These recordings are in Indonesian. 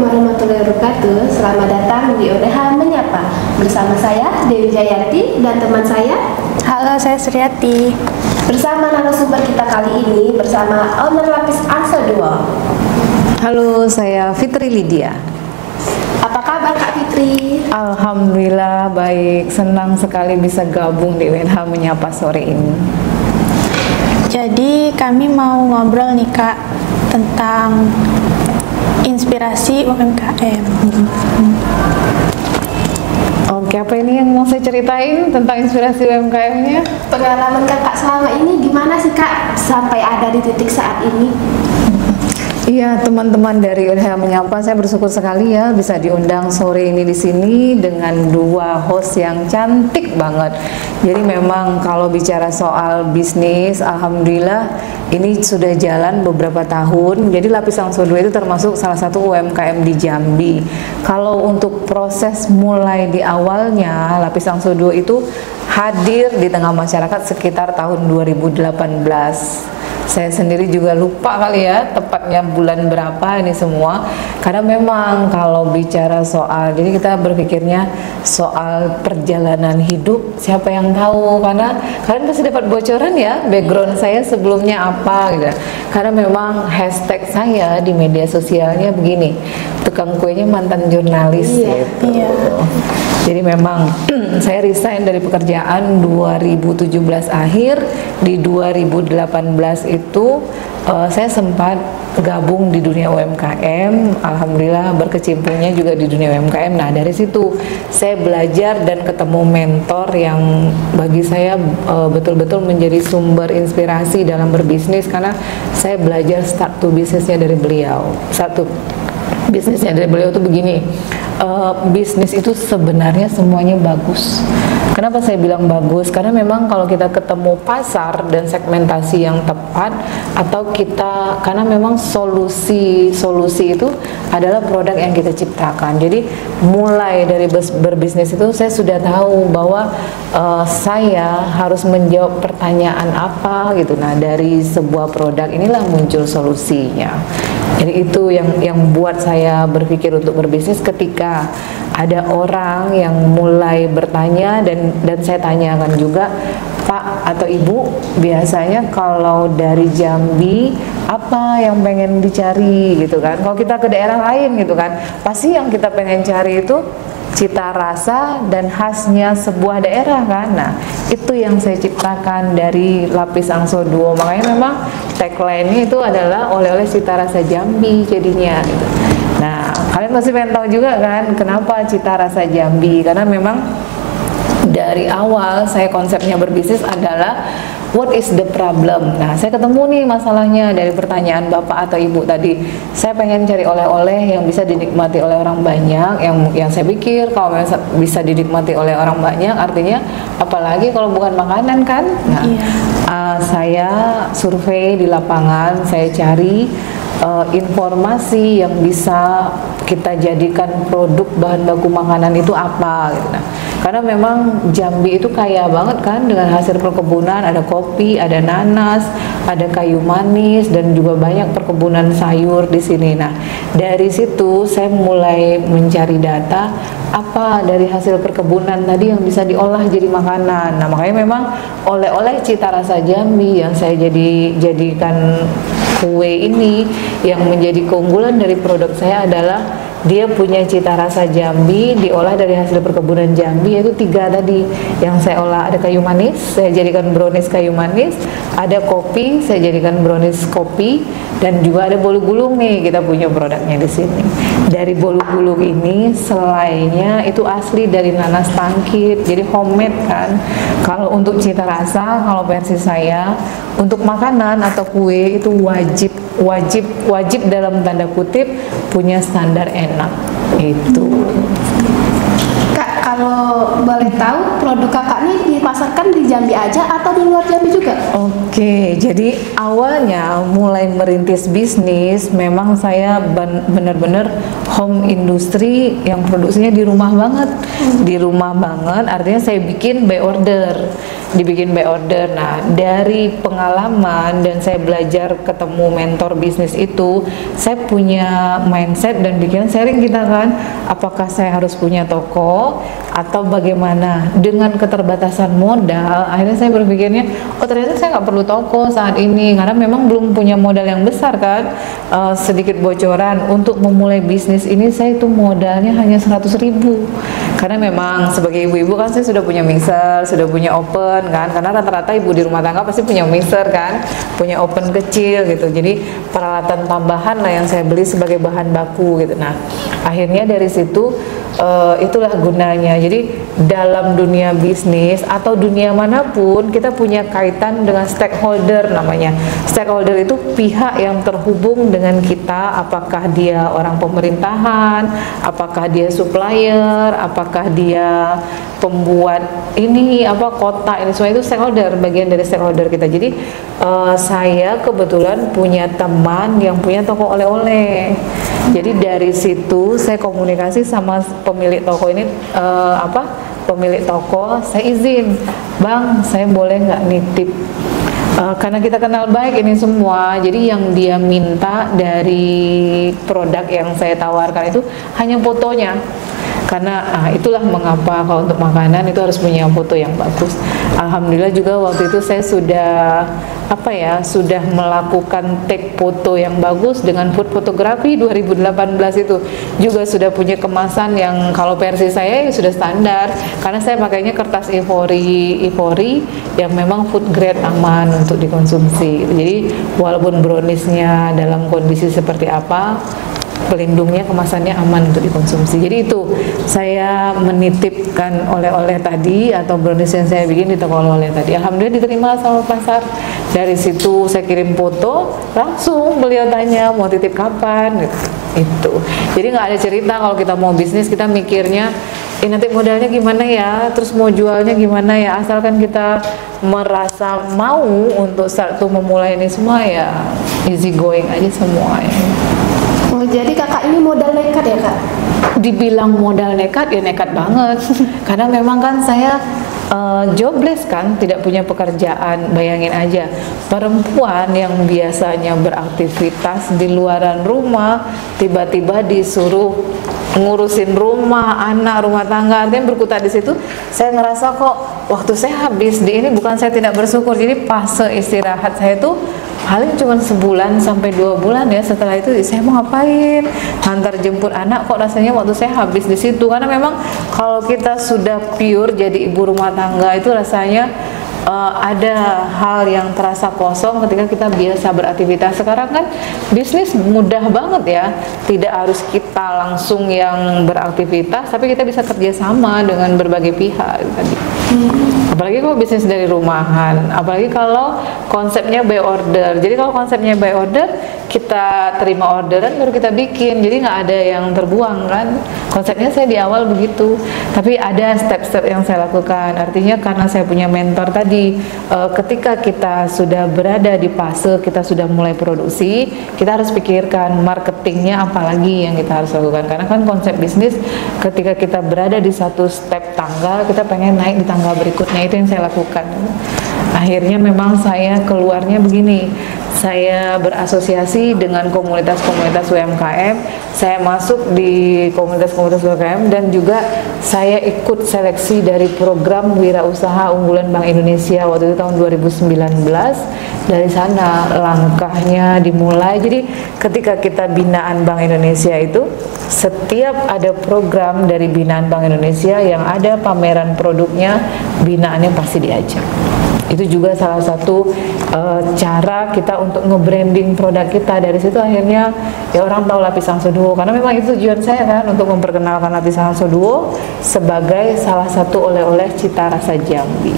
warahmatullahi wabarakatuh. Selamat datang di ODH Menyapa. Bersama saya Dewi Jayanti dan teman saya. Halo, saya Suryati. Bersama narasumber kita kali ini bersama owner Lapis Angso 2. Halo, saya Fitri Lydia. Apa kabar Kak Fitri? Alhamdulillah baik, senang sekali bisa gabung di ODH Menyapa sore ini. Jadi kami mau ngobrol nih Kak tentang inspirasi UMKM. Oke, apa ini yang mau saya ceritain tentang inspirasi UMKM-nya? Pengalaman kakak selama ini gimana sih Kak sampai ada di titik saat ini? Iya, teman-teman dari ODH Menyapa, saya bersyukur sekali ya bisa diundang sore ini di sini dengan dua host yang cantik banget. Jadi memang kalau bicara soal bisnis, alhamdulillah ini sudah jalan beberapa tahun. Jadi Lapis Angso 2 itu termasuk salah satu UMKM di Jambi. Kalau untuk proses mulai di awalnya, Lapis Angso 2 itu hadir di tengah masyarakat sekitar tahun 2018. Saya sendiri juga lupa kali ya tepatnya bulan berapa ini semua, karena memang kalau bicara soal, jadi kita berpikirnya soal perjalanan hidup siapa yang tahu, karena kalian pasti dapat bocoran ya background saya sebelumnya apa gitu. Karena memang hashtag saya di media sosialnya begini, tukang kuenya mantan jurnalis gitu. Iya. Jadi memang saya resign dari pekerjaan 2017 akhir, di 2018 itu saya sempat gabung di dunia UMKM. Alhamdulillah berkecimpungnya juga di dunia UMKM. Nah dari situ saya belajar dan ketemu mentor yang bagi saya betul-betul menjadi sumber inspirasi dalam berbisnis, karena saya belajar start to bisnisnya dari beliau. Satu bisnisnya dari beliau itu begini, bisnis itu sebenarnya semuanya bagus. Kenapa saya bilang bagus? Karena memang kalau kita ketemu pasar dan segmentasi yang tepat, atau kita, karena memang solusi itu adalah produk yang kita ciptakan. Jadi mulai dari berbisnis itu saya sudah tahu bahwa saya harus menjawab pertanyaan apa gitu. Nah dari sebuah produk inilah muncul solusinya. Jadi itu yang buat saya berpikir untuk berbisnis ketika ada orang yang mulai bertanya, dan saya tanyakan juga, Pak atau Ibu, biasanya kalau dari Jambi apa yang pengen dicari gitu kan? Kalau kita ke daerah lain gitu kan, pasti yang kita pengen cari itu cita rasa dan khasnya sebuah daerah kan. Nah itu yang saya ciptakan dari Lapis Angso 2. Makanya memang tagline-nya itu adalah oleh-oleh cita rasa Jambi jadinya gitu. Nah kalian pasti pengen tahu juga kan kenapa cita rasa Jambi, karena memang dari awal saya konsepnya berbisnis adalah what is the problem. Nah saya ketemu nih masalahnya dari pertanyaan Bapak atau Ibu tadi. Saya pengen cari oleh-oleh yang bisa dinikmati oleh orang banyak, yang saya pikir kalau bisa dinikmati oleh orang banyak artinya apalagi kalau bukan makanan kan. Nah saya survei di lapangan, saya cari informasi yang bisa kita jadikan produk bahan baku makanan itu apa gitu. Nah, karena memang Jambi itu kaya banget kan dengan hasil perkebunan, ada kopi, ada nanas, ada kayu manis, dan juga banyak perkebunan sayur di sini. Nah dari situ saya mulai mencari data apa dari hasil perkebunan tadi yang bisa diolah jadi makanan. Nah makanya memang oleh-oleh cita rasa Jambi yang saya jadikan kue ini, yang menjadi keunggulan dari produk saya adalah dia punya cita rasa Jambi, diolah dari hasil perkebunan Jambi, yaitu 3 tadi yang saya olah. Ada kayu manis, saya jadikan brownies kayu manis, ada kopi, saya jadikan brownies kopi, dan juga ada bolu gulung nih, kita punya produknya di sini. Dari bolu gulung ini selainya itu asli dari nanas tangkit, jadi homemade kan. Kalau untuk cita rasa, kalau versi saya, untuk makanan atau kue itu wajib dalam tanda kutip punya standar enak itu. Kak, kalau boleh tahu produk kakak ini dipasarkan di Jambi aja atau di luar Jambi juga? Oke, jadi awalnya mulai merintis bisnis memang saya benar-benar home industry yang produksinya di rumah banget. Di rumah banget artinya saya bikin by order. Dibikin by order. Nah, dari pengalaman dan saya belajar ketemu mentor bisnis itu, saya punya mindset dan pikiran sharing kita kan, apakah saya harus punya toko atau bagaimana. Dengan keterbatasan modal, akhirnya saya berpikirnya, oh ternyata saya nggak perlu toko saat ini karena memang belum punya modal yang besar kan. Sedikit bocoran, untuk memulai bisnis ini saya itu modalnya hanya 100.000, karena memang sebagai ibu-ibu kan saya sudah punya mixer, sudah punya oven kan, karena rata-rata ibu di rumah tangga pasti punya mixer kan, punya oven kecil gitu. Jadi peralatan tambahan lah yang saya beli sebagai bahan baku gitu. Nah, akhirnya dari situ itulah gunanya. Jadi dalam dunia bisnis atau dunia manapun kita punya kaitan dengan stakeholder namanya. Stakeholder itu pihak yang terhubung dengan kita, apakah dia orang pemerintahan, apakah dia supplier, apakah dia pembuat ini kota, ini semua itu stakeholder, bagian dari stakeholder kita. Jadi saya kebetulan punya teman yang punya toko oleh-oleh. Jadi dari situ saya komunikasi sama pemilik toko ini, pemilik toko, saya izin, Bang, saya boleh nggak nitip? Karena kita kenal baik ini semua, jadi yang dia minta dari produk yang saya tawarkan itu hanya fotonya. Karena itulah mengapa kalau untuk makanan itu harus punya foto yang bagus. Alhamdulillah juga waktu itu saya sudah melakukan take foto yang bagus dengan food fotografi 2018 itu. Juga sudah punya kemasan yang kalau versi saya ya sudah standar, karena saya pakainya kertas ivory yang memang food grade, aman untuk dikonsumsi. Jadi walaupun browniesnya dalam kondisi seperti apa, pelindungnya, kemasannya aman untuk dikonsumsi. Jadi itu saya menitipkan oleh-oleh tadi atau brownies yang saya bikin di toko oleh-oleh tadi. Alhamdulillah diterima sama pasar. Dari situ saya kirim foto, langsung beliau tanya mau titip kapan gitu. Itu. Jadi nggak ada cerita kalau kita mau bisnis kita mikirnya nanti modalnya gimana ya, terus mau jualnya gimana ya, asalkan kita merasa mau untuk satu memulai ini semua ya easy going aja semua ya. Oh, jadi kakak ini modal nekat ya kak? Dibilang modal nekat ya nekat banget. Karena memang kan saya jobless kan, tidak punya pekerjaan. Bayangin aja, perempuan yang biasanya beraktivitas di luaran rumah tiba-tiba disuruh ngurusin rumah, anak, rumah tangga, artinya berkutat di situ. Saya ngerasa kok waktu saya habis di ini, bukan saya tidak bersyukur. Jadi fase istirahat saya tuh paling cuma sebulan sampai 2 bulan ya. Setelah itu saya mau ngapain, antar jemput anak, kok rasanya waktu saya habis di situ. Karena memang kalau kita sudah pure jadi ibu rumah tangga itu rasanya ada hal yang terasa kosong ketika kita biasa beraktivitas. Sekarang kan bisnis mudah banget ya, tidak harus kita langsung yang beraktivitas, tapi kita bisa kerjasama dengan berbagai pihak tadi. Apalagi kalau bisnis dari rumahan, apalagi kalau konsepnya by order. Jadi kalau konsepnya by order, kita terima orderan baru kita bikin, jadi nggak ada yang terbuang kan. Konsepnya saya di awal begitu, tapi ada step-step yang saya lakukan. Artinya karena saya punya mentor tadi, ketika kita sudah berada di fase kita sudah mulai produksi, kita harus pikirkan marketingnya apalagi yang kita harus lakukan. Karena kan konsep bisnis ketika kita berada di satu step tangga, kita pengen naik di tangga berikutnya, itu yang saya lakukan. Akhirnya memang saya keluarnya begini, saya berasosiasi dengan komunitas-komunitas UMKM, saya masuk di komunitas-komunitas UMKM dan juga saya ikut seleksi dari program Wirausaha Unggulan Bank Indonesia waktu itu tahun 2019. Dari sana langkahnya dimulai. Jadi ketika kita binaan Bank Indonesia itu, setiap ada program dari binaan Bank Indonesia yang ada pameran produknya, binaannya pasti diajak. Itu juga salah satu cara kita untuk nge-branding produk kita. Dari situ akhirnya ya orang tahu Lapisan Soduo, karena memang itu tujuan saya kan, untuk memperkenalkan Lapisan Soduo sebagai salah satu oleh-oleh cita rasa Jambi.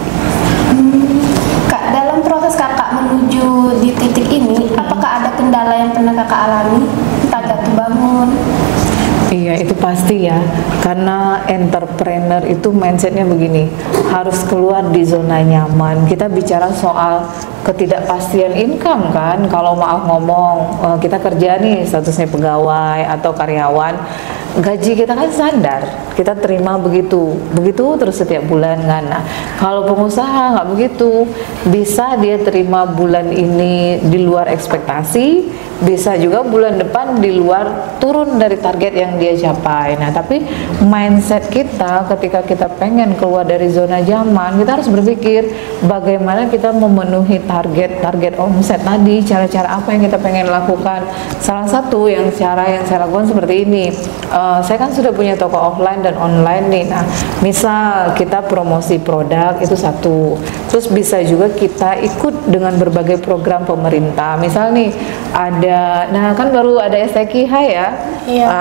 Kak, dalam proses kakak menuju di titik ini, apakah ada kendala yang pernah kakak alami? Entah jatuh bangun? Iya, itu pasti ya, karena entrepreneur itu mindsetnya begini, harus keluar di zona nyaman. Kita bicara soal ketidakpastian income kan. Kalau maaf ngomong, kita kerja nih statusnya pegawai atau karyawan, gaji kita kan standar, kita terima begitu terus setiap bulan kan. Nah, kalau pengusaha nggak begitu, bisa dia terima bulan ini di luar ekspektasi, bisa juga bulan depan di luar turun dari target yang dia capai. Nah, tapi mindset kita ketika kita pengen keluar dari zona nyaman, kita harus berpikir bagaimana kita memenuhi target omset tadi, cara-cara apa yang kita pengen lakukan. Salah satu cara yang saya lakukan seperti ini. Saya kan sudah punya toko offline dan online nih. Nah, misal kita promosi produk itu satu. Terus bisa juga kita ikut dengan berbagai program pemerintah. Misal nih nah kan baru ada STQH ya,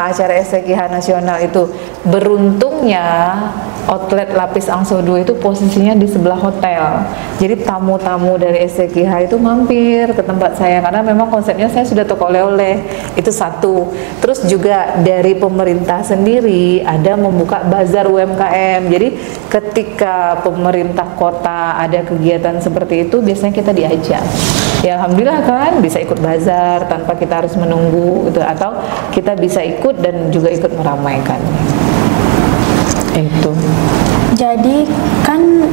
acara STQH nasional itu. Beruntungnya outlet Lapis Angso 2 itu posisinya di sebelah hotel. Jadi tamu-tamu dari STQH itu mampir ke tempat saya karena memang konsepnya saya sudah toko oleh-oleh. Itu satu. Terus juga dari pemerintah sendiri ada membuka bazar UMKM. Jadi ketika pemerintah kota ada kegiatan seperti itu, biasanya kita diajak. Ya alhamdulillah kan bisa ikut bazar tanpa kita harus menunggu gitu, atau kita bisa ikut dan juga ikut meramaikan. Itu. Jadi kan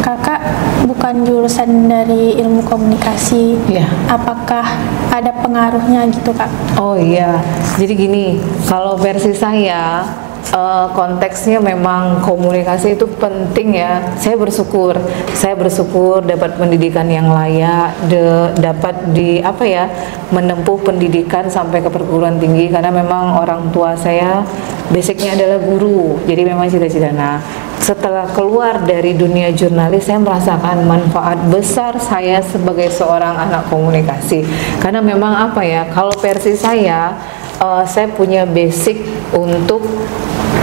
kakak bukan jurusan dari ilmu komunikasi. Ya. Apakah ada pengaruhnya gitu kak? Oh iya, jadi gini, kalau versi saya konteksnya memang komunikasi itu penting ya. Saya bersyukur dapat pendidikan yang layak, dapat menempuh pendidikan sampai ke perguruan tinggi karena memang orang tua saya basicnya adalah guru. Jadi memang cita-cita. Nah, setelah keluar dari dunia jurnalis, saya merasakan manfaat besar saya sebagai seorang anak komunikasi. Karena memang kalau versi saya punya basic untuk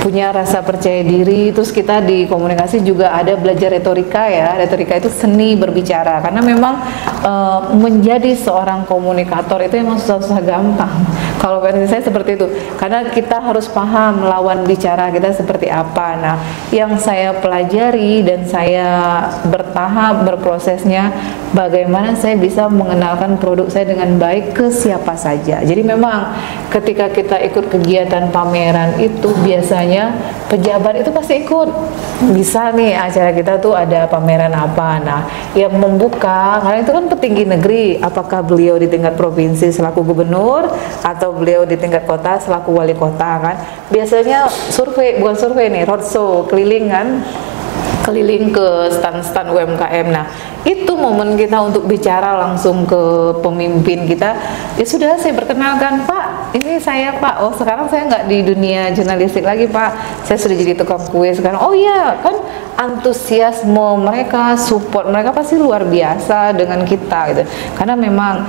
punya rasa percaya diri. Terus kita di komunikasi juga ada belajar retorika ya. Retorika itu seni berbicara, karena memang menjadi seorang komunikator itu emang susah-susah gampang. Kalau versi saya seperti itu, karena kita harus paham lawan bicara kita seperti apa. Nah, yang saya pelajari dan saya bertahap berprosesnya, bagaimana saya bisa mengenalkan produk saya dengan baik ke siapa saja. Jadi memang ketika kita ikut kegiatan pameran itu biasanya pejabat itu pasti ikut. Bisa nih acara kita tuh ada pameran apa. Nah, yang membuka, karena itu kan petinggi negeri, apakah beliau di tingkat provinsi selaku gubernur atau beliau di tingkat kota selaku wali kota kan. Biasanya roadshow keliling kan. Keliling ke stand-stand UMKM. Nah, itu momen kita untuk bicara langsung ke pemimpin kita. Ya sudah, saya perkenalkan, Pak, ini saya Pak. Oh, sekarang saya nggak di dunia jurnalistik lagi Pak, saya sudah jadi tukang kue sekarang. Oh iya, kan antusiasme mereka, support mereka pasti luar biasa dengan kita gitu. Karena memang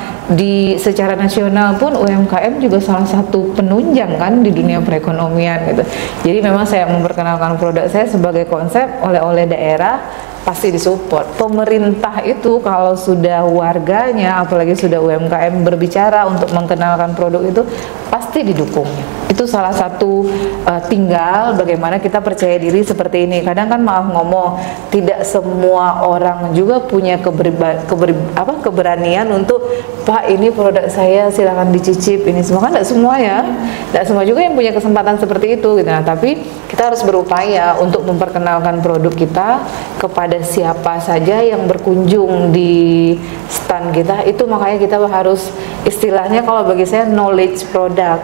secara nasional pun UMKM juga salah satu penunjang kan di dunia perekonomian gitu. Jadi memang saya memperkenalkan produk saya sebagai konsep oleh-oleh daerah, pasti disupport. Pemerintah itu kalau sudah warganya, apalagi sudah UMKM berbicara untuk mengenalkan produk itu, pasti didukungnya. Itu salah satu tinggal bagaimana kita percaya diri seperti ini. Kadang kan maaf ngomong, tidak semua orang juga punya keberanian untuk, Pak ini produk saya silakan dicicip, ini semua kan tidak semua ya. Tidak semua juga yang punya kesempatan seperti itu gitu. Nah, tapi kita harus berupaya untuk memperkenalkan produk kita kepada siapa saja yang berkunjung di stand kita. Itu makanya kita harus, istilahnya kalau bagi saya, knowledge product.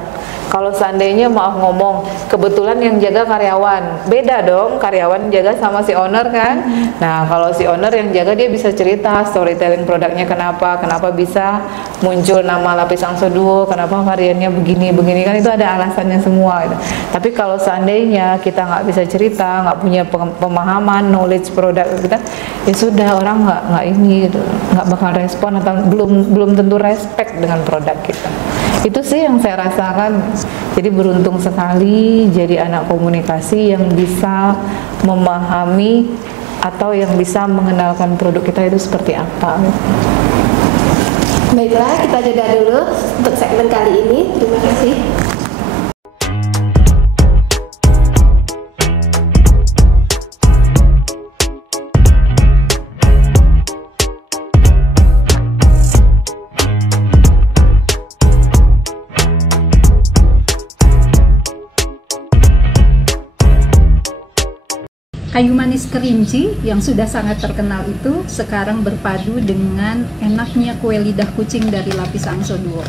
Kalau seandainya maaf ngomong, kebetulan yang jaga karyawan, beda dong karyawan jaga sama si owner kan. Nah, kalau si owner yang jaga, dia bisa cerita storytelling produknya, kenapa bisa muncul nama Lapis Angso 2, kenapa variannya begini kan, itu ada alasannya semua gitu. Tapi kalau seandainya kita nggak bisa cerita, nggak punya pemahaman knowledge produk kita, ya sudah, orang nggak ini gitu, nggak bakal respon atau belum tentu respect dengan produk kita. Itu sih yang saya rasakan. Jadi beruntung sekali jadi anak komunikasi yang bisa memahami atau yang bisa mengenalkan produk kita itu seperti apa. Baiklah, kita jeda dulu untuk segmen kali ini. Terima kasih. Kayu manis kerinci yang sudah sangat terkenal itu sekarang berpadu dengan enaknya kue lidah kucing dari Lapis Angso Duo.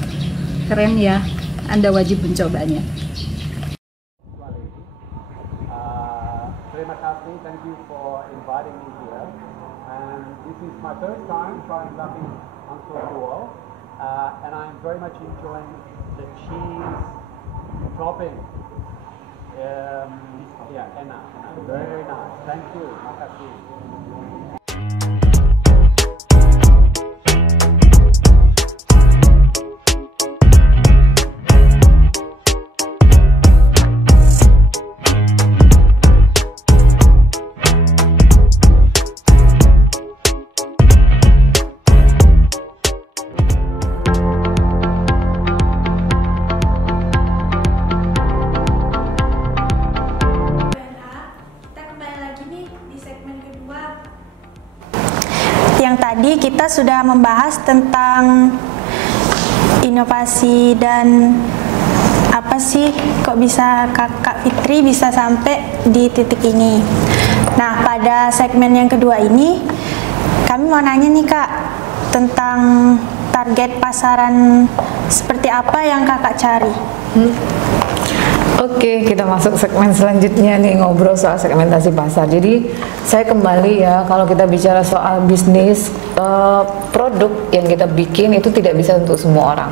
Keren ya, Anda wajib mencobanya. Terima kasih, thank you for inviting me here. And this is my first time trying Lapis Angso Duo, and I'm very much enjoying the cheese topping. Yeah, enak. Very nice. Thank you. Makasih. Yang tadi kita sudah membahas tentang inovasi dan apa sih kok bisa Kak Fitri bisa sampai di titik ini. Nah, pada segmen yang kedua ini kami mau nanya nih Kak tentang target pasaran seperti apa yang Kakak cari. Oke, kita masuk segmen selanjutnya nih, ngobrol soal segmentasi pasar. Jadi saya kembali ya, kalau kita bicara soal bisnis, produk yang kita bikin itu tidak bisa untuk semua orang.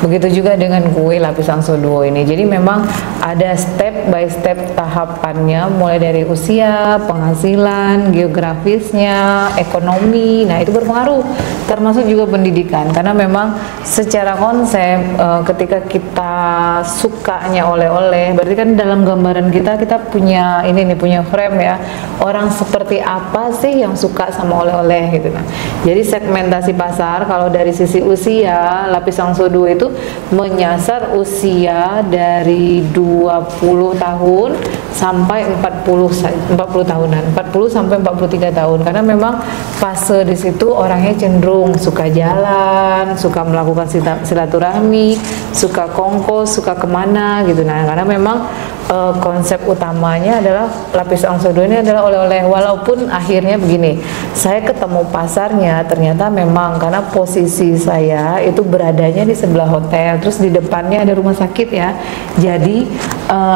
Begitu juga dengan kue Lapis Angso Duo ini. Jadi memang ada step by step tahapannya, mulai dari usia, penghasilan, geografisnya, ekonomi. Nah itu berpengaruh, termasuk juga pendidikan. Karena memang secara konsep ketika kita sukanya oleh-oleh, berarti kan dalam gambaran kita punya ini nih, punya frame ya. Orang seperti apa sih yang suka sama oleh-oleh gitu. Nah, jadi segmentasi pasar kalau dari sisi usia, Lapis Angso Duo itu menyasar usia dari 20 tahun sampai 40 tahunan, 40 sampai 43 tahun, karena memang fase di situ orangnya cenderung suka jalan, suka melakukan silaturahmi, suka kongko, suka kemana gitu. Nah, karena memang konsep utamanya adalah Lapis Angso Duo ini adalah oleh-oleh. Walaupun akhirnya begini, saya ketemu pasarnya ternyata memang karena posisi saya itu beradanya di sebelah hotel, terus di depannya ada rumah sakit ya. Jadi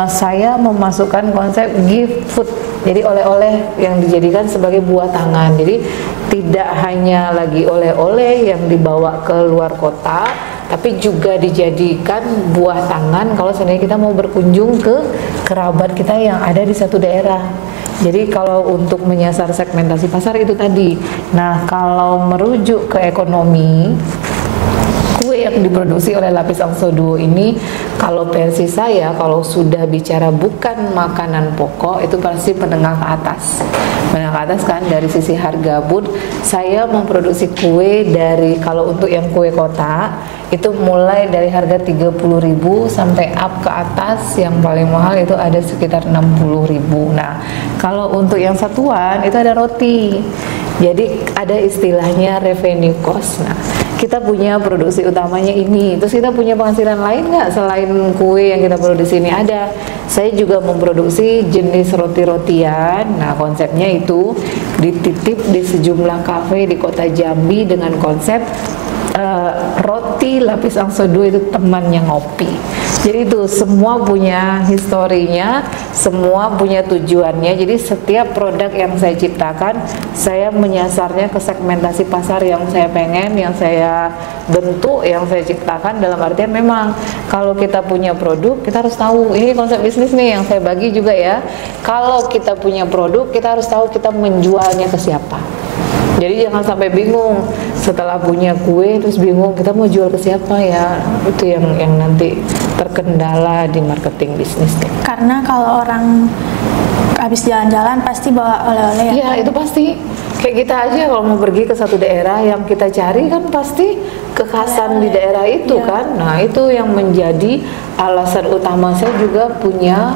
saya memasukkan konsep gift food. Jadi oleh-oleh yang dijadikan sebagai buah tangan. Jadi tidak hanya lagi oleh-oleh yang dibawa ke luar kota, tapi juga dijadikan buah tangan kalau seandainya kita mau berkunjung ke kerabat kita yang ada di satu daerah. Jadi kalau untuk menyasar segmentasi pasar itu tadi. Nah, kalau merujuk ke ekonomi, kue yang diproduksi oleh Lapis Angso Duo ini, kalau versi saya, kalau sudah bicara bukan makanan pokok, itu pasti menengah ke atas. Menengah ke atas kan, dari sisi harga pun, saya memproduksi kue dari, kalau untuk yang kue kotak, itu mulai dari harga 30.000 sampai up ke atas, yang paling mahal itu ada sekitar 60.000. Nah, kalau untuk yang satuan, itu ada roti. Jadi ada istilahnya revenue cost. Nah, kita punya produksi utamanya ini, terus kita punya penghasilan lain nggak selain kue yang kita produksi ini? Ada. Saya juga memproduksi jenis roti-rotian. Nah, konsepnya itu dititip di sejumlah kafe di kota Jambi dengan konsep roti Lapis Angso Duo itu temannya ngopi. Jadi itu semua punya historinya, semua punya tujuannya. Jadi setiap produk yang saya ciptakan, saya menyasarnya ke segmentasi pasar yang saya pengen, yang saya bentuk, yang saya ciptakan. Dalam artian memang kalau kita punya produk, kita harus tahu, ini konsep bisnis nih yang saya bagi juga ya. Kalau kita punya produk, kita harus tahu kita menjualnya ke siapa. Jadi jangan sampai bingung setelah punya kue terus bingung kita mau jual ke siapa ya. Itu yang nanti terkendala di marketing bisnis. Karena kalau orang habis jalan-jalan pasti bawa oleh-oleh ya? Iya, itu pasti. Kayak kita aja kalau mau pergi ke satu daerah, yang kita cari kan pasti kekhasan di daerah itu kan. Nah, itu yang menjadi alasan utama saya juga punya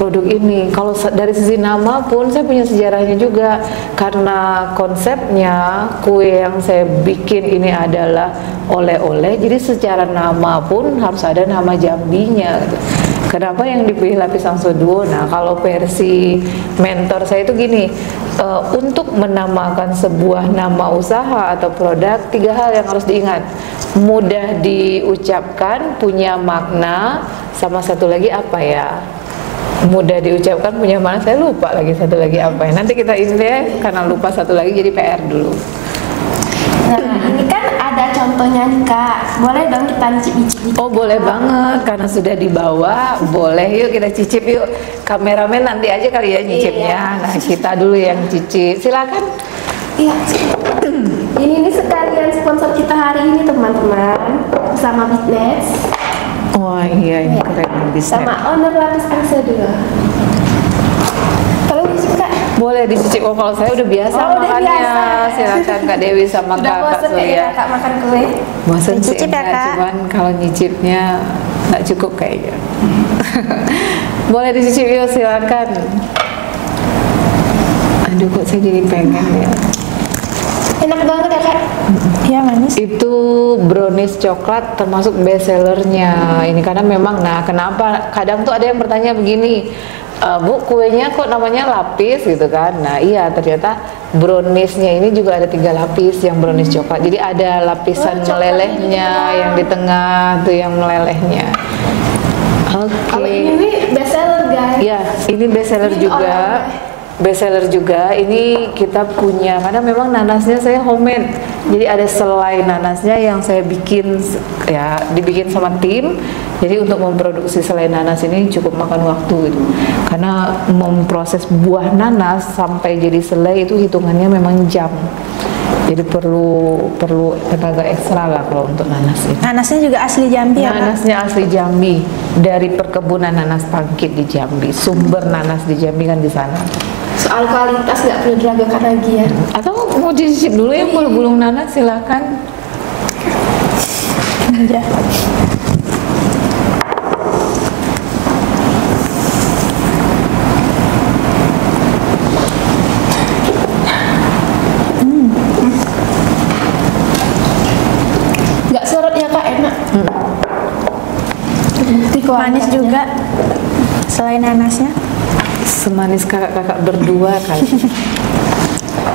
produk ini. Kalau dari sisi nama pun saya punya sejarahnya juga, karena konsepnya kue yang saya bikin ini adalah oleh-oleh, jadi secara nama pun harus ada nama Jambinya gitu. Kenapa yang dipilih Lapis Angso Duo? Nah, kalau versi mentor saya itu gini, untuk menamakan sebuah nama usaha atau produk, 3 hal yang harus diingat. Mudah diucapkan, punya makna, sama satu lagi apa ya? Mudah diucapkan, punya makna, saya lupa lagi satu lagi apa ya. Nanti kita ini deh, karena lupa satu lagi jadi PR dulu. Nah, ini kan ada contohnya nih Kak. Boleh dong kita cicip-cicip? Oh, boleh banget, karena sudah dibawa. Boleh, yuk kita cicip yuk. Kameramen nanti aja kali ya nyicipnya. Nah, kita dulu yang cicip. Silakan. Iya. Ini sekalian sponsor kita hari ini teman-teman, bersama Bisnes. Oh iya, ini keren bisnis. Sama owner Lapis Angso Duo. Kalau bisa Kak. Boleh dicicip. Oh, kalau saya udah biasa makannya. Silakan Kak Dewi sama Udah Kak bosen Surya. ya Kak makan kue? Bosen sih Dicicip ya, enggak, Kak? cuman kalau nyicipnya nggak cukup kayaknya. Boleh dicicip yuk, silakan. Aduh, kok saya jadi pengen ya. Enak banget ya Kak? Iya, manis. Itu brownies coklat termasuk best sellernya ini, karena memang, nah kenapa kadang tuh ada yang bertanya begini, Bu, kuenya kok namanya lapis gitu kan. Nah iya, ternyata browniesnya ini juga ada 3 lapis yang brownies coklat, jadi ada lapisan melelehnya yang di tengah tuh yang melelehnya. Kalau Oke, ini best seller guys. ya ini best seller Ini juga. Best seller juga, ini kita punya, karena memang nanasnya saya homemade, jadi ada selai nanasnya yang saya bikin, ya dibikin sama tim. Jadi untuk memproduksi selai nanas ini cukup makan waktu gitu, karena memproses buah nanas sampai jadi selai itu hitungannya memang jam. Jadi perlu tenaga ekstra lah kalau untuk nanas ini. Nanasnya juga asli Jambi ya, Kak? Nanasnya asli Jambi, dari perkebunan nanas Pangkit di Jambi. Sumber nanas di Jambi kan di sana. Soal kualitas nggak perlu diragukan lagi ya. Atau mau dicicip dulu ya kalau gulung nanas, silakan. Aja. Nggak seret ya Kak, enak. Manis juga. Selain nanasnya. Semanis kakak-kakak berdua kali.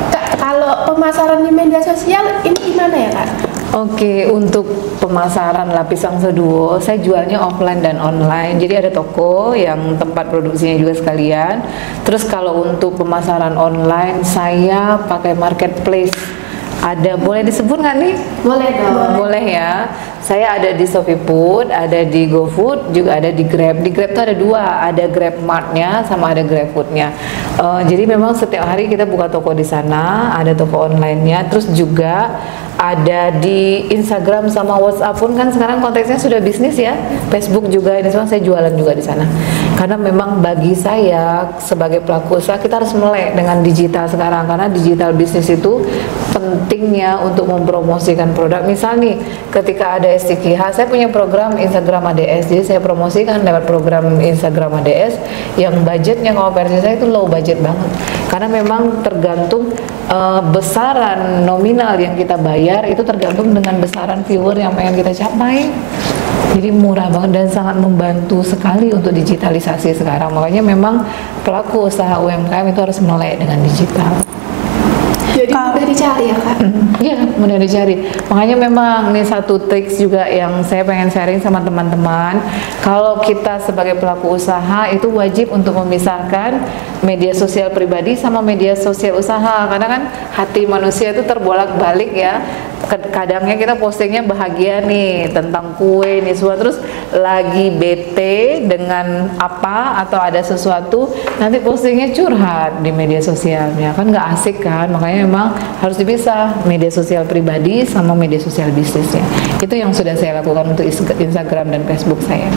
Kak, kalau pemasaran di media sosial ini gimana ya Kak? Oke, untuk pemasaran Lapis Angso Duo, saya jualnya offline dan online. Jadi ada toko yang tempat produksinya juga sekalian. Terus kalau untuk pemasaran online, saya pakai marketplace. Ada, boleh disebut nggak nih? Boleh dong. Boleh ya. Saya ada di ShopeeFood, ada di GoFood, juga ada di Grab. Di Grab tuh ada 2, ada Grab Mart-nya sama ada GrabFood-nya. Jadi memang setiap hari kita buka toko di sana, ada toko online-nya. Terus juga ada di Instagram sama WhatsApp pun, kan sekarang konteksnya sudah bisnis ya. Facebook juga, ini semua saya jualan juga di sana. Karena memang bagi saya sebagai pelaku usaha, kita harus melek dengan digital sekarang, karena digital bisnis itu pentingnya untuk mempromosikan produk. Misal nih, ketika ada STKH, saya punya program Instagram ADS, jadi saya promosikan lewat program Instagram ADS yang budgetnya kalau versi saya itu low budget banget, karena memang tergantung besaran nominal yang kita bayar itu tergantung dengan besaran viewer yang pengen kita capai. Jadi murah banget dan sangat membantu sekali untuk digitalisasi sekarang. Makanya memang pelaku usaha UMKM itu harus melek dengan digital. Jadi mudah dicari ya Kak? Iya, mudah dicari. Makanya memang ini satu tips juga yang saya pengen sharing sama teman-teman. Kalau kita sebagai pelaku usaha itu wajib untuk memisahkan media sosial pribadi sama media sosial usaha. Karena kan hati manusia itu terbolak-balik ya. Kadangnya kita postingnya bahagia nih tentang kue nih semua, terus lagi bete dengan apa atau ada sesuatu, nanti postingnya curhat di media sosialnya, kan nggak asik kan. Makanya memang harus dipisah media sosial pribadi sama media sosial bisnisnya. Itu yang sudah saya lakukan untuk Instagram dan Facebook saya.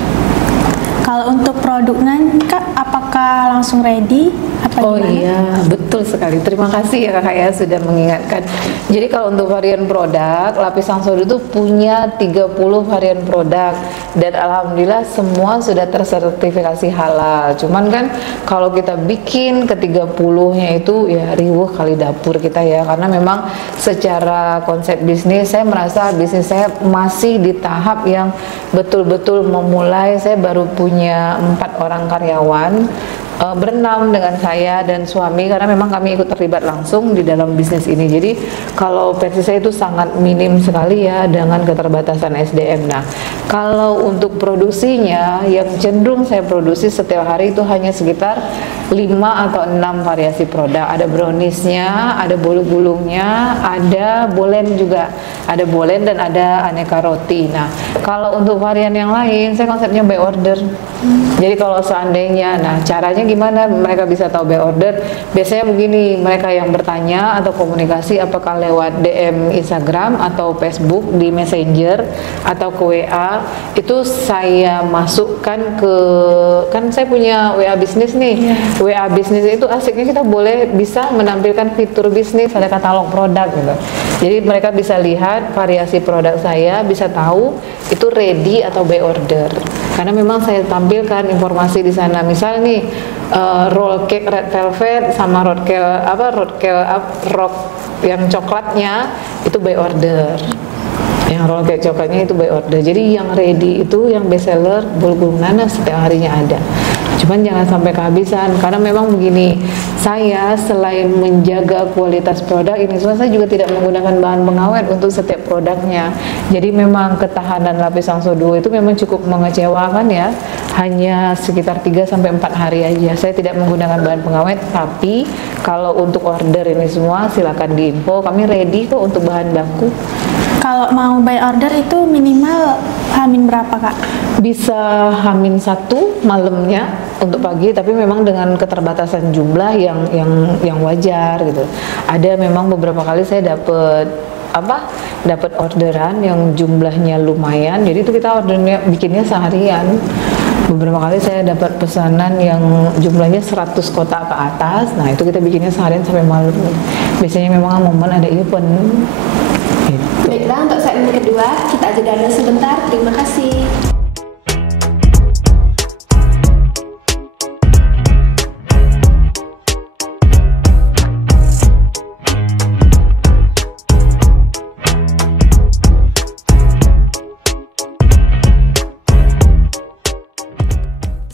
Kalau untuk produknya Kak, apakah langsung ready? Apa Oh iya, betul sekali. Terima kasih ya kakak ya sudah mengingatkan. Jadi kalau untuk varian produk, Lapis Sangsodo itu punya 30 varian produk dan alhamdulillah semua sudah tersertifikasi halal. Cuman kan kalau kita bikin ke 30-nya itu ya riuh kali dapur kita ya, karena memang secara konsep bisnis saya merasa bisnis saya masih di tahap yang betul-betul memulai. Saya baru punya 4 orang karyawan, berenam dengan saya dan suami, karena memang kami ikut terlibat langsung di dalam bisnis ini. Jadi kalau versi saya itu sangat minim sekali ya dengan keterbatasan SDM. Nah, kalau untuk produksinya yang cenderung saya produksi setiap hari itu hanya sekitar 5 atau 6 variasi produk. Ada browniesnya, ada bolu-bulungnya, ada bolen juga. Ada bolen dan ada aneka roti. Nah, kalau untuk varian yang lain saya konsepnya by order. Jadi kalau seandainya, nah caranya gimana mereka bisa tahu by order? Biasanya begini, mereka yang bertanya atau komunikasi apakah lewat DM Instagram atau Facebook di Messenger atau ke WA, itu saya masukkan ke, kan saya punya WA bisnis nih. WA bisnis itu asiknya kita bisa menampilkan fitur bisnis, ada katalog produk gitu. Jadi mereka bisa lihat variasi produk saya, bisa tahu itu ready atau by order. Karena memang saya tampilkan informasi di sana. Misal nih roll cake red velvet sama rock yang coklatnya itu by order. Yang roll cake coklatnya itu by order. Jadi yang ready itu yang best seller bulgum nanas setiap harinya ada. Cuman jangan sampai kehabisan, karena memang begini, saya selain menjaga kualitas produk ini semua, saya juga tidak menggunakan bahan pengawet untuk setiap produknya. Jadi memang ketahanan Lapis Sangsodo itu memang cukup mengecewakan ya, hanya sekitar 3-4 hari aja. Saya tidak menggunakan bahan pengawet, tapi kalau untuk order ini semua silakan diinfo, kami ready kok untuk bahan baku. Kalau mau by order itu minimal hamin berapa kak? Bisa hamin 1 malamnya untuk pagi, tapi memang dengan keterbatasan jumlah yang wajar gitu. Ada memang beberapa kali saya dapat orderan yang jumlahnya lumayan, jadi itu kita ordernya bikinnya seharian. Beberapa kali saya dapat pesanan yang jumlahnya 100 kotak ke atas, nah itu kita bikinnya seharian sampai malam. Biasanya memang momen ada event gitu. Baiklah, untuk segmen kedua kita jeda dulu sebentar. Terima kasih.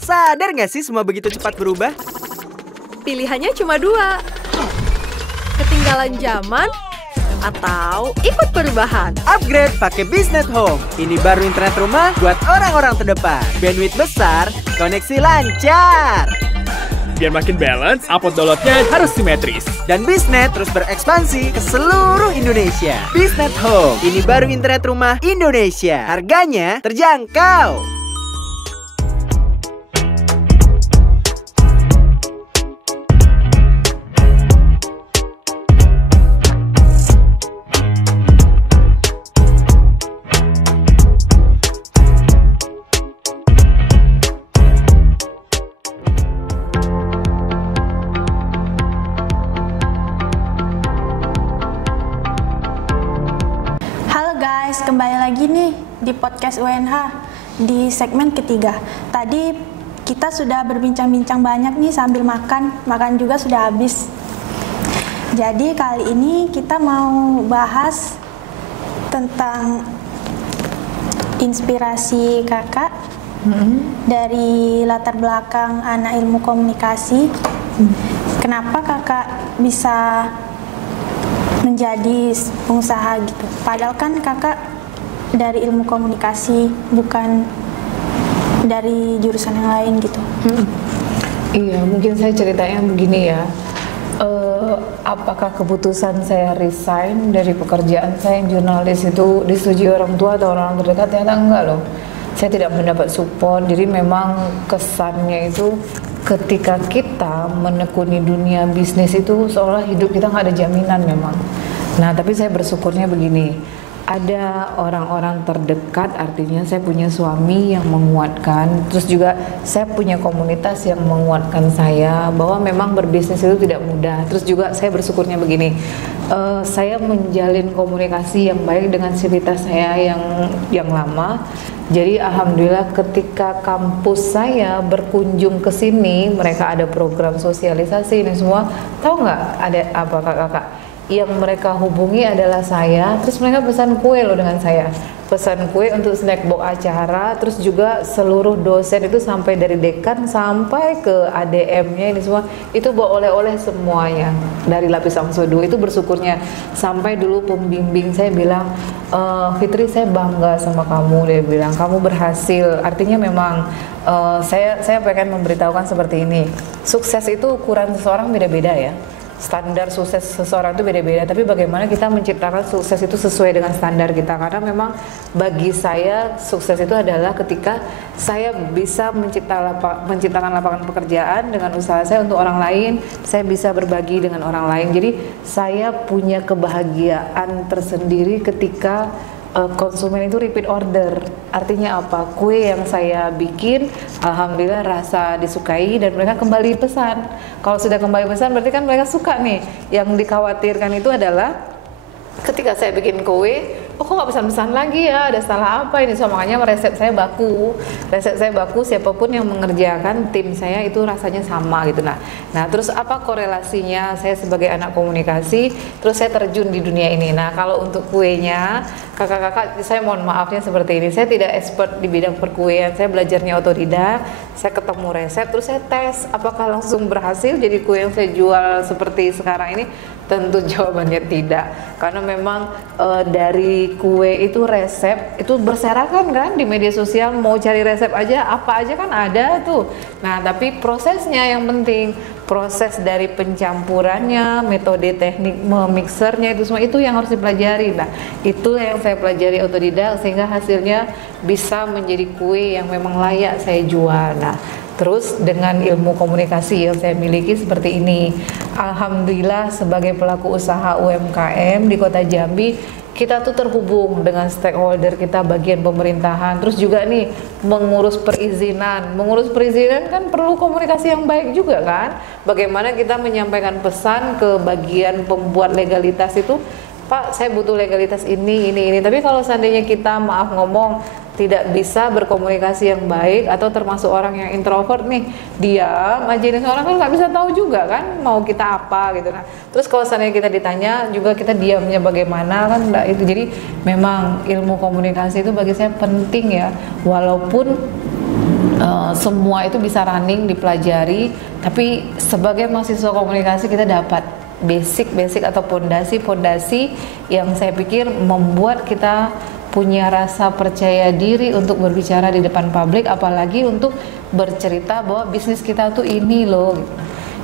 Sadar nggak sih semua begitu cepat berubah? Pilihannya cuma 2. Ketinggalan zaman atau ikut perubahan. Upgrade pakai Biznet Home. Ini baru internet rumah buat orang-orang terdepan. Bandwidth besar, koneksi lancar. Biar makin balance, upload downloadnya harus simetris. Dan Biznet terus berekspansi ke seluruh Indonesia. Biznet Home. Ini baru internet rumah Indonesia. Harganya terjangkau. Kembali lagi nih di podcast UNH di segmen ketiga. Tadi kita sudah berbincang-bincang banyak nih sambil makan juga sudah habis. Jadi kali ini kita mau bahas tentang inspirasi kakak dari latar belakang anak ilmu komunikasi. Kenapa kakak bisa menjadi pengusaha gitu? Padahal kan kakak dari ilmu komunikasi, bukan dari jurusan yang lain gitu. Iya, mungkin saya ceritanya begini ya. Apakah keputusan saya resign dari pekerjaan saya yang jurnalis itu disetujui orang tua atau orang terdekat? Ternyata enggak loh. Saya tidak mendapat support. Jadi memang kesannya itu ketika kita menekuni dunia bisnis itu seolah hidup kita nggak ada jaminan memang. Nah, tapi saya bersyukurnya begini. ada orang-orang terdekat, artinya saya punya suami yang menguatkan, terus juga saya punya komunitas yang menguatkan saya bahwa memang berbisnis itu tidak mudah. Terus juga saya bersyukurnya begini, saya menjalin komunikasi yang baik dengan sivitas saya yang lama. Jadi alhamdulillah ketika kampus saya berkunjung ke sini, mereka ada program sosialisasi ini semua. Tahu nggak ada apa kakak-kakak? Yang mereka hubungi adalah saya, terus mereka pesan kue loh dengan saya, pesan kue untuk snack box acara, terus juga seluruh dosen itu sampai dari dekan sampai ke ADM-nya ini semua itu bawa oleh-oleh semuanya dari Lapis Angsodu. Itu bersyukurnya sampai dulu pembimbing saya bilang, Fitri saya bangga sama kamu, dia bilang kamu berhasil. Artinya memang saya pengen memberitahukan seperti ini, sukses itu ukuran seseorang beda-beda ya. Standar sukses seseorang itu beda-beda, tapi bagaimana kita menciptakan sukses itu sesuai dengan standar kita. Karena memang bagi saya sukses itu adalah ketika saya bisa menciptakan lapangan pekerjaan dengan usaha saya untuk orang lain, saya bisa berbagi dengan orang lain. Jadi saya punya kebahagiaan tersendiri ketika konsumen itu repeat order. Artinya apa? Kue yang saya bikin alhamdulillah rasa disukai dan mereka kembali pesan. Kalau sudah kembali pesan berarti kan mereka suka nih. Yang dikhawatirkan itu adalah ketika saya bikin kue, kok nggak pesan-pesan lagi ya, ada salah apa ini? So, makanya resep saya baku, siapapun yang mengerjakan tim saya itu rasanya sama gitu. Nah terus apa korelasinya saya sebagai anak komunikasi, terus saya terjun di dunia ini. Nah kalau untuk kuenya, kakak-kakak saya mohon maafnya seperti ini, saya tidak expert di bidang perkuean, saya belajarnya otodidak, saya ketemu resep, terus saya tes apakah langsung berhasil jadi kue yang saya jual seperti sekarang ini. Tentu jawabannya tidak, karena memang dari kue itu resep itu berserakan kan di media sosial, mau cari resep aja apa aja kan ada tuh. Nah tapi prosesnya yang penting, proses dari pencampurannya, metode teknik memixernya itu semua itu yang harus dipelajari. Nah itu yang saya pelajari otodidak sehingga hasilnya bisa menjadi kue yang memang layak saya jual. Nah terus dengan ilmu komunikasi yang saya miliki seperti ini, alhamdulillah sebagai pelaku usaha UMKM di Kota Jambi, kita tuh terhubung dengan stakeholder kita bagian pemerintahan. Terus juga nih mengurus perizinan kan perlu komunikasi yang baik juga kan. Bagaimana kita menyampaikan pesan ke bagian pembuat legalitas itu, Pak saya butuh legalitas ini. Tapi kalau seandainya kita maaf ngomong tidak bisa berkomunikasi yang baik atau termasuk orang yang introvert nih, diam aja ini orang kan nggak bisa tahu juga kan mau kita apa gitu. Nah terus kalau seandainya kita ditanya juga kita diamnya bagaimana kan itu. Jadi memang ilmu komunikasi itu bagi saya penting ya, walaupun semua itu bisa running dipelajari, tapi sebagai mahasiswa komunikasi kita dapat basic atau fondasi yang saya pikir membuat kita punya rasa percaya diri untuk berbicara di depan publik, apalagi untuk bercerita bahwa bisnis kita tuh ini loh gitu.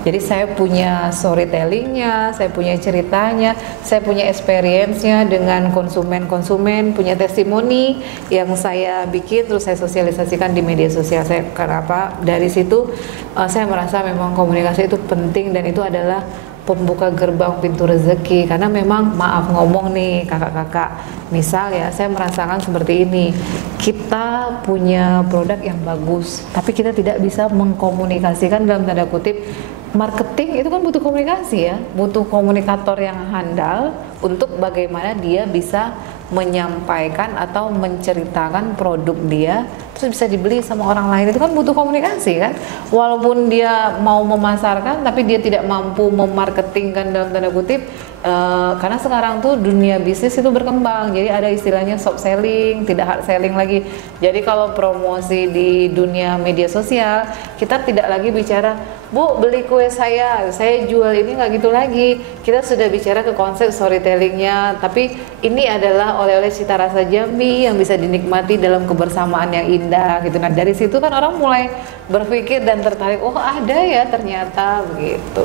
Jadi saya punya storytellingnya, saya punya ceritanya, saya punya experience-nya dengan konsumen, punya testimoni yang saya bikin terus saya sosialisasikan di media sosial saya. Kenapa? Dari situ saya merasa memang komunikasi itu penting dan itu adalah pembuka gerbang pintu rezeki. Karena memang maaf ngomong nih kakak-kakak, misal ya saya merasakan seperti ini, kita punya produk yang bagus tapi kita tidak bisa mengkomunikasikan dalam tanda kutip. Marketing itu kan butuh komunikasi ya, butuh komunikator yang handal untuk bagaimana dia bisa menyampaikan atau menceritakan produk dia terus bisa dibeli sama orang lain. Itu kan butuh komunikasi kan, walaupun dia mau memasarkan tapi dia tidak mampu memarketingkan dalam tanda kutip. Karena sekarang tuh dunia bisnis itu berkembang, jadi ada istilahnya soft selling, tidak hard selling lagi. Jadi kalau promosi di dunia media sosial kita tidak lagi bicara, Bu beli kue saya jual ini, nggak gitu lagi. Kita sudah bicara ke konsep storytellingnya, tapi ini adalah oleh-oleh cita rasa Jambi yang bisa dinikmati dalam kebersamaan yang indah gitu. Nah dari situ kan orang mulai berpikir dan tertarik, oh ada ya ternyata begitu.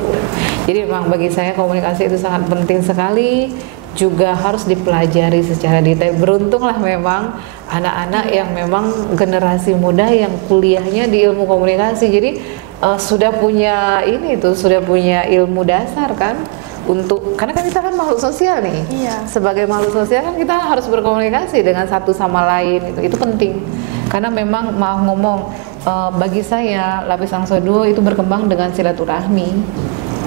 Jadi memang bagi saya komunikasi itu sangat penting sekali, juga harus dipelajari secara detail. Beruntunglah memang anak-anak yang memang generasi muda yang kuliahnya di ilmu komunikasi, jadi sudah punya ini tuh, sudah punya ilmu dasar kan untuk, karena kan kita kan makhluk sosial nih. Iya. Sebagai makhluk sosial kan kita harus berkomunikasi dengan satu sama lain, itu penting. Karena memang maaf ngomong, bagi saya Lapis Angso Duo itu berkembang dengan silaturahmi.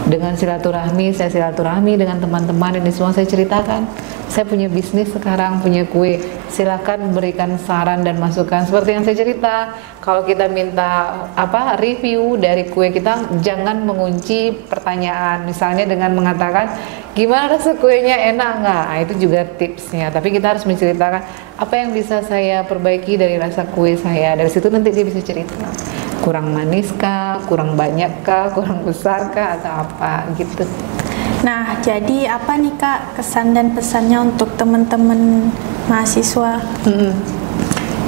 Dengan silaturahmi, saya silaturahmi dengan teman-teman, ini semua saya ceritakan. Saya punya bisnis sekarang, punya kue. Silakan berikan saran dan masukan. Seperti yang saya cerita, kalau kita minta review dari kue kita, jangan mengunci pertanyaan. Misalnya dengan mengatakan, gimana rasa kuenya, enak nggak? Nah, itu juga tipsnya. Tapi kita harus menceritakan apa yang bisa saya perbaiki dari rasa kue saya. Dari situ nanti dia bisa cerita. Kurang manis kah, kurang banyak kah, kurang besar kah, atau apa gitu. Nah, jadi apa nih Kak kesan dan pesannya untuk teman-teman mahasiswa?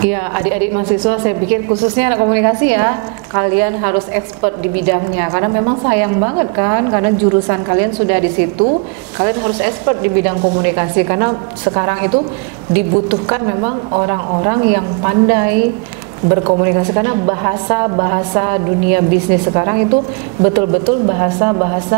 Ya, adik-adik mahasiswa saya pikir khususnya anak komunikasi ya, kalian harus expert di bidangnya, karena memang sayang banget kan, karena jurusan kalian sudah di situ, kalian harus expert di bidang komunikasi, karena sekarang itu dibutuhkan memang orang-orang yang pandai berkomunikasi, karena bahasa dunia bisnis sekarang itu betul-betul bahasa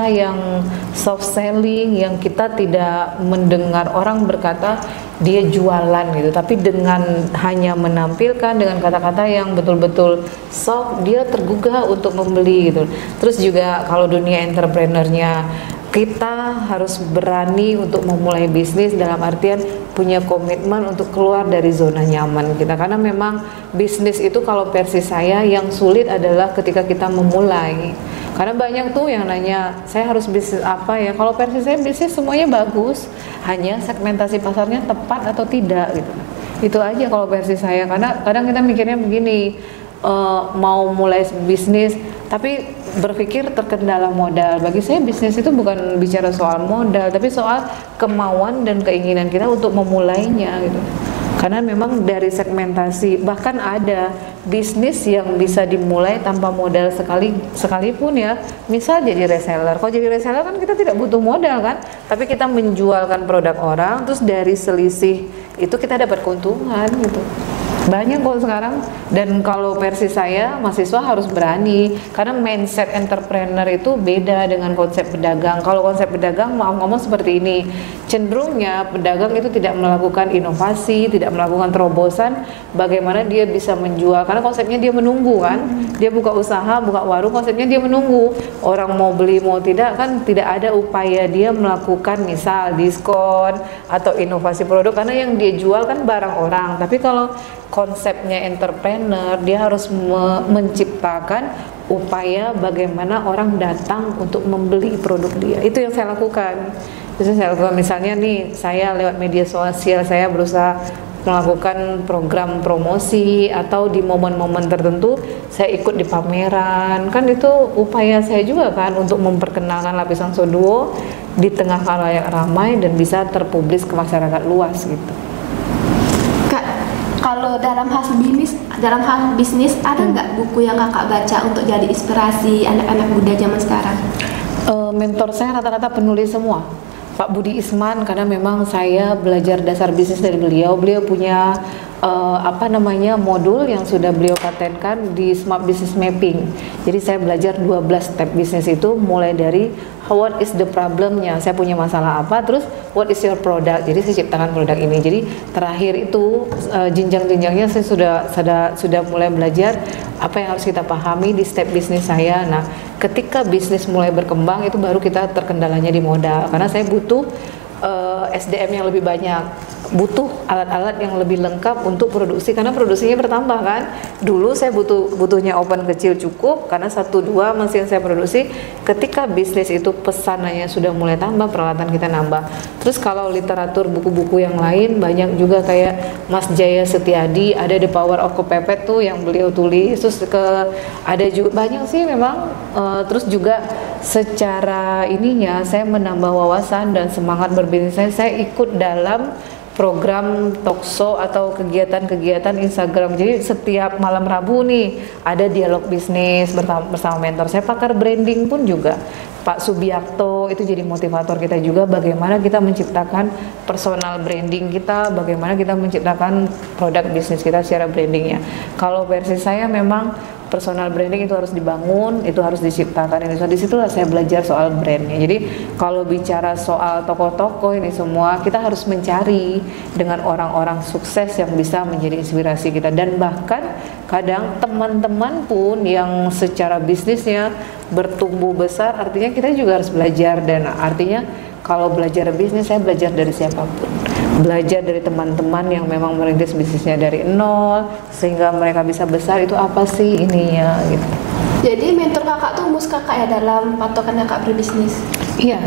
yang soft selling, yang kita tidak mendengar orang berkata dia jualan gitu, tapi dengan hanya menampilkan dengan kata-kata yang betul-betul soft, dia tergugah untuk membeli gitu. Terus juga kalau dunia entrepreneurnya, kita harus berani untuk memulai bisnis, dalam artian punya komitmen untuk keluar dari zona nyaman kita, karena memang bisnis itu kalau versi saya yang sulit adalah ketika kita memulai, karena banyak tuh yang nanya saya harus bisnis apa ya. Kalau versi saya bisnis semuanya bagus, hanya segmentasi pasarnya tepat atau tidak gitu. Itu aja kalau versi saya, karena kadang kita mikirnya begini, mau mulai bisnis tapi berpikir terkendala modal. Bagi saya bisnis itu bukan bicara soal modal, tapi soal kemauan dan keinginan kita untuk memulainya gitu. Karena memang dari segmentasi, bahkan ada bisnis yang bisa dimulai tanpa modal sekalipun ya. Misal jadi reseller. Kalau jadi reseller kan kita tidak butuh modal kan, tapi kita menjualkan produk orang, terus dari selisih itu kita dapat keuntungan gitu. Banyak kok sekarang. Dan kalau versi saya, mahasiswa harus berani, karena mindset entrepreneur itu beda dengan konsep pedagang. Kalau konsep pedagang, maaf ngomong seperti ini, cenderungnya pedagang itu tidak melakukan inovasi, tidak melakukan terobosan bagaimana dia bisa menjual, karena konsepnya dia menunggu kan. Dia buka usaha, buka warung, konsepnya dia menunggu orang mau beli mau tidak, kan tidak ada upaya dia melakukan misal diskon atau inovasi produk, karena yang dia jual kan barang orang. Tapi kalau konsepnya entrepreneur, dia harus menciptakan upaya bagaimana orang datang untuk membeli produk dia. Itu yang saya lakukan. Itu saya lakukan. Misalnya nih, saya lewat media sosial saya berusaha melakukan program promosi, atau di momen-momen tertentu saya ikut di pameran. Kan itu upaya saya juga kan untuk memperkenalkan Lapis Angso Duo di tengah khalayak ramai dan bisa terpublis ke masyarakat luas gitu. Kalau dalam hal bisnis ada nggak buku yang kakak baca untuk jadi inspirasi anak-anak muda zaman sekarang? Mentor saya rata-rata penulis semua, Pak Budi Isman, karena memang saya belajar dasar bisnis dari beliau. Beliau punya modul yang sudah beliau patenkan di Smart Business Mapping. Jadi saya belajar 12 step bisnis itu, mulai dari what is the problemnya, saya punya masalah apa, terus what is your product, jadi saya ciptakan produk ini. Jadi terakhir itu jenjang-jenjangnya saya sudah mulai belajar apa yang harus kita pahami di step bisnis saya. Nah, ketika bisnis mulai berkembang itu baru kita terkendalanya di modal, karena saya butuh SDM yang lebih banyak, butuh alat-alat yang lebih lengkap untuk produksi, karena produksinya bertambah kan. Dulu saya butuhnya oven kecil cukup, karena 1-2 mesin saya produksi. Ketika bisnis itu pesanannya sudah mulai tambah, peralatan kita nambah. Terus kalau literatur buku-buku yang lain banyak juga, kayak Mas Jaya Setiadi, ada The Power of Kepepet tuh yang beliau tulis. Terus ada juga banyak sih memang. Terus juga secara ininya saya menambah wawasan dan semangat berbisnis saya ikut dalam program talkshow atau kegiatan-kegiatan Instagram. Jadi setiap malam Rabu nih ada dialog bisnis bersama mentor saya. Pakar branding pun juga Pak Subiakto itu jadi motivator kita juga, bagaimana kita menciptakan personal branding kita, bagaimana kita menciptakan produk bisnis kita secara brandingnya. Kalau versi saya memang personal branding itu harus dibangun, itu harus diciptakan. Ini di situlah saya belajar soal brandnya. Jadi kalau bicara soal tokoh-tokoh ini semua, kita harus mencari dengan orang-orang sukses yang bisa menjadi inspirasi kita. Dan bahkan kadang teman-teman pun yang secara bisnisnya bertumbuh besar, artinya kita juga harus belajar. Dan artinya kalau belajar bisnis, saya belajar dari siapapun, belajar dari teman-teman yang memang merintis bisnisnya dari nol sehingga mereka bisa besar. Itu apa sih ininya gitu. Jadi mentor kakak tuh mus kakak ya dalam patokan kakak berbisnis? Iya,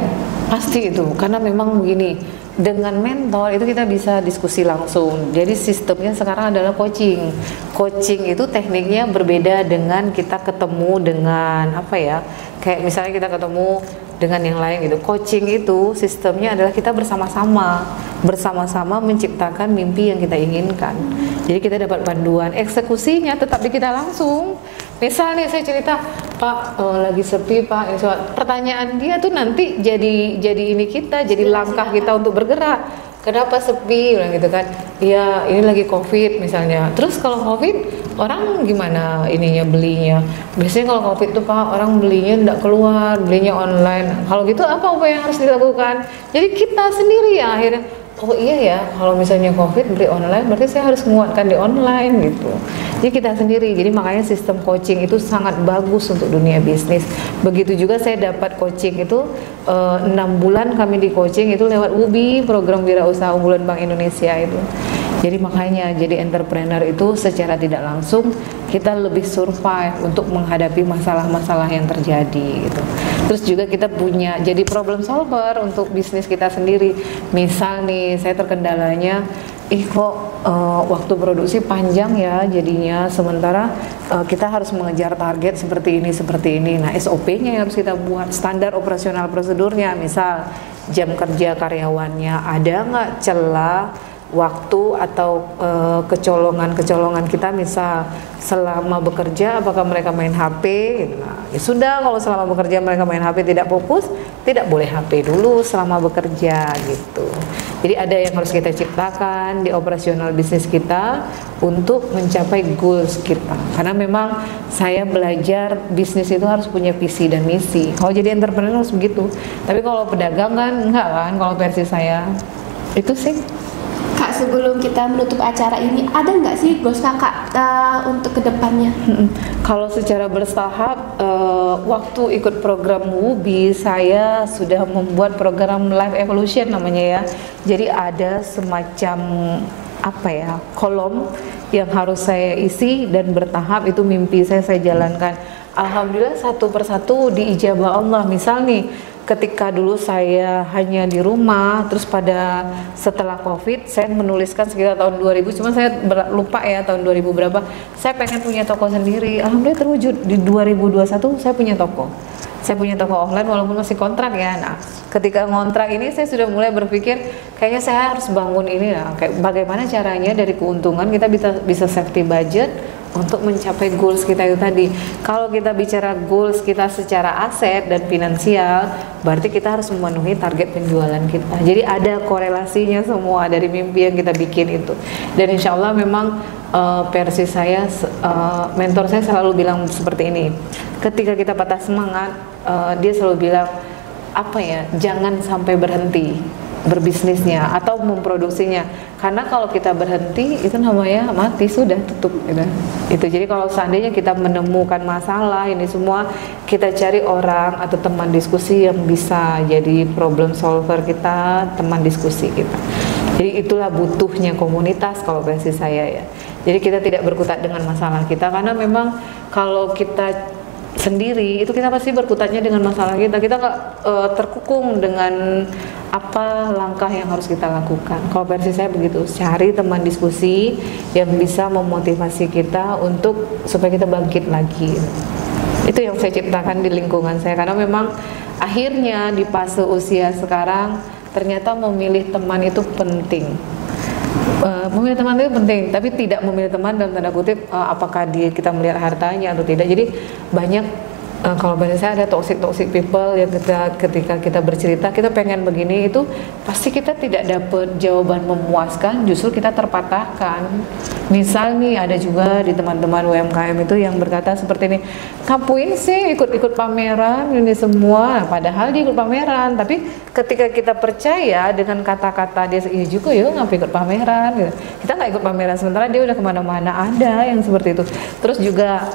pasti itu, karena memang begini, dengan mentor itu kita bisa diskusi langsung. Jadi sistemnya sekarang adalah coaching. Coaching itu tekniknya berbeda dengan kita ketemu dengan apa ya, kayak misalnya kita ketemu dengan yang lain gitu. Coaching itu sistemnya adalah kita bersama-sama menciptakan mimpi yang kita inginkan. Jadi kita dapat panduan, eksekusinya tetap di kita langsung. Misal nih saya cerita, Pak lagi sepi Pak, pertanyaan dia tuh nanti jadi ini kita, jadi langkah kita untuk bergerak. Kenapa sepi, bilang gitu kan? Ya ini lagi COVID misalnya. Terus kalau COVID orang gimana ininya belinya? Biasanya kalau COVID tuh Pak orang belinya tidak keluar, belinya online. Kalau gitu apa yang harus dilakukan? Jadi kita sendiri ya akhirnya. Oh iya ya, kalau misalnya COVID beli online berarti saya harus menguatkan di online gitu. Jadi kita sendiri, jadi makanya sistem coaching itu sangat bagus untuk dunia bisnis. Begitu juga saya dapat coaching itu 6 bulan kami di coaching itu lewat UBI, program wirausaha unggulan Bank Indonesia itu. Jadi makanya jadi entrepreneur itu secara tidak langsung kita lebih survive untuk menghadapi masalah-masalah yang terjadi gitu. Terus juga kita punya jadi problem solver untuk bisnis kita sendiri. Misal nih saya terkendalanya kok waktu produksi panjang ya jadinya, sementara kita harus mengejar target seperti ini. Nah SOP-nya yang harus kita buat, standar operasional prosedurnya, misal jam kerja karyawannya, ada nggak celah waktu atau kecolongan kita, misal selama bekerja apakah mereka main HP. Nah ya sudah, kalau selama bekerja mereka main HP tidak fokus, tidak boleh HP dulu selama bekerja gitu. Jadi ada yang harus kita ciptakan di operasional bisnis kita untuk mencapai goals kita. Karena memang saya belajar bisnis itu harus punya visi dan misi. Kalau jadi entrepreneur harus begitu. Tapi kalau pedagang kan enggak kan, kalau versi saya. Itu sih. Kak, sebelum kita menutup acara ini, ada nggak sih goals kakak untuk kedepannya? Kalau secara bertahap, waktu ikut program WUBI, saya sudah membuat program Life Evolution namanya ya. Jadi ada semacam apa ya, kolom yang harus saya isi dan bertahap itu mimpi saya jalankan. Alhamdulillah satu persatu diijabah Allah. Misal nih, ketika dulu saya hanya di rumah, terus pada setelah COVID saya menuliskan sekitar tahun 2000, cuma saya lupa ya tahun 2000 berapa, saya pengen punya toko sendiri. Alhamdulillah terwujud di 2021 saya punya toko. Saya punya toko online walaupun masih kontrak ya. Nah, ketika ngontrak ini saya sudah mulai berpikir kayaknya saya harus bangun ini lah. Kayak bagaimana caranya dari keuntungan kita bisa safety budget untuk mencapai goals kita itu tadi. Kalau kita bicara goals kita secara aset dan finansial, berarti kita harus memenuhi target penjualan kita. Jadi ada korelasinya semua dari mimpi yang kita bikin itu. Dan insya Allah memang versi saya, mentor saya selalu bilang seperti ini. Ketika kita patah semangat, dia selalu bilang apa ya, jangan sampai berhenti berbisnisnya atau memproduksinya, karena kalau kita berhenti itu namanya mati, sudah tutup gitu. Itu jadi kalau seandainya kita menemukan masalah ini semua, kita cari orang atau teman diskusi yang bisa jadi problem solver kita, teman diskusi kita. Jadi itulah butuhnya komunitas kalau versi saya ya. Jadi kita tidak berkutat dengan masalah kita, karena memang kalau kita sendiri itu kita pasti berkutatnya dengan masalah kita nggak terkukung dengan apa langkah yang harus kita lakukan. Kalau versi saya begitu, cari teman diskusi yang bisa memotivasi kita untuk supaya kita bangkit lagi. Itu yang saya ciptakan di lingkungan saya, karena memang akhirnya di fase usia sekarang ternyata memilih teman itu penting. Memilih teman itu penting, tapi tidak memilih teman dalam tanda kutip apakah kita melihat hartanya atau tidak. Jadi banyak kalau bahasa saya ada toxic people yang ketika kita bercerita kita pengen begini, itu pasti kita tidak dapat jawaban memuaskan, justru kita terpatahkan. Misal nih ada juga di teman-teman UMKM itu yang berkata seperti ini, ngapain sih ikut-ikut pameran ini semua, padahal dia ikut pameran, tapi ketika kita percaya dengan kata-kata dia, iya juga ya ngapain ikut pameran gitu. Kita nggak ikut pameran, sementara dia udah kemana-mana. Ada yang seperti itu. Terus juga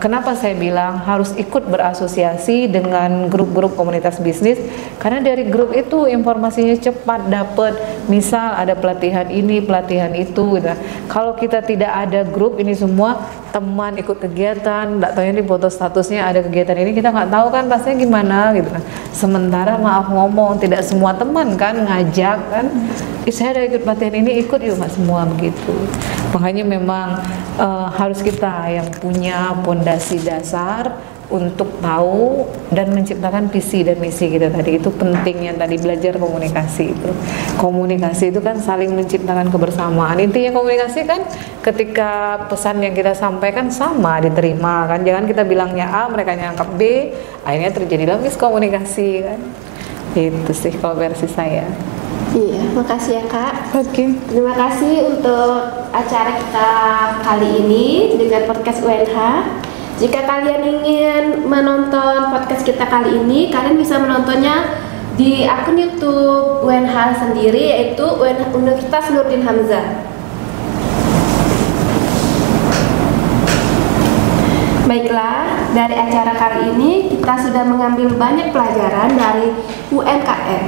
kenapa saya bilang harus ikut berasosiasi dengan grup-grup komunitas bisnis, karena dari grup itu informasinya cepat dapat. Misal ada pelatihan ini, pelatihan itu gitu. Kalau kita tidak ada grup ini semua, teman ikut kegiatan, nggak tahu di foto statusnya ada kegiatan ini, kita nggak tahu kan pastinya gimana gitu kan. Sementara maaf ngomong, tidak semua teman kan ngajak kan, saya ada ikut pelatihan ini, ikut yuk, nggak semua begitu. Makanya memang harus kita yang punya pondasi dasar untuk tahu dan menciptakan visi dan misi kita tadi. Itu pentingnya tadi belajar komunikasi itu. Komunikasi itu kan saling menciptakan kebersamaan. Intinya komunikasi kan ketika pesan yang kita sampaikan sama diterima kan. Jangan kita bilangnya A, mereka nyangkap B, akhirnya terjadilah miskomunikasi kan. Itu sih kalau versi saya. Iya, makasih ya Kak. Oke. Terima kasih untuk acara kita kali ini dengan podcast UNH. Jika kalian ingin menonton podcast kita kali ini, kalian bisa menontonnya di akun YouTube UNH sendiri, yaitu Universitas Nurdin Hamzah. Baiklah, dari acara kali ini kita sudah mengambil banyak pelajaran dari UMKM.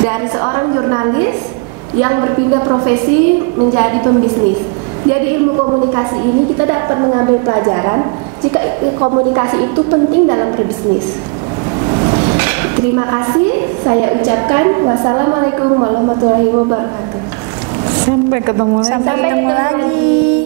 Dari seorang jurnalis yang berpindah profesi menjadi pembisnis. Jadi ilmu komunikasi ini kita dapat mengambil pelajaran jika komunikasi itu penting dalam berbisnis. Terima kasih, saya ucapkan wassalamualaikum warahmatullahi wabarakatuh. Sampai ketemu lagi. Sampai ketemu lagi.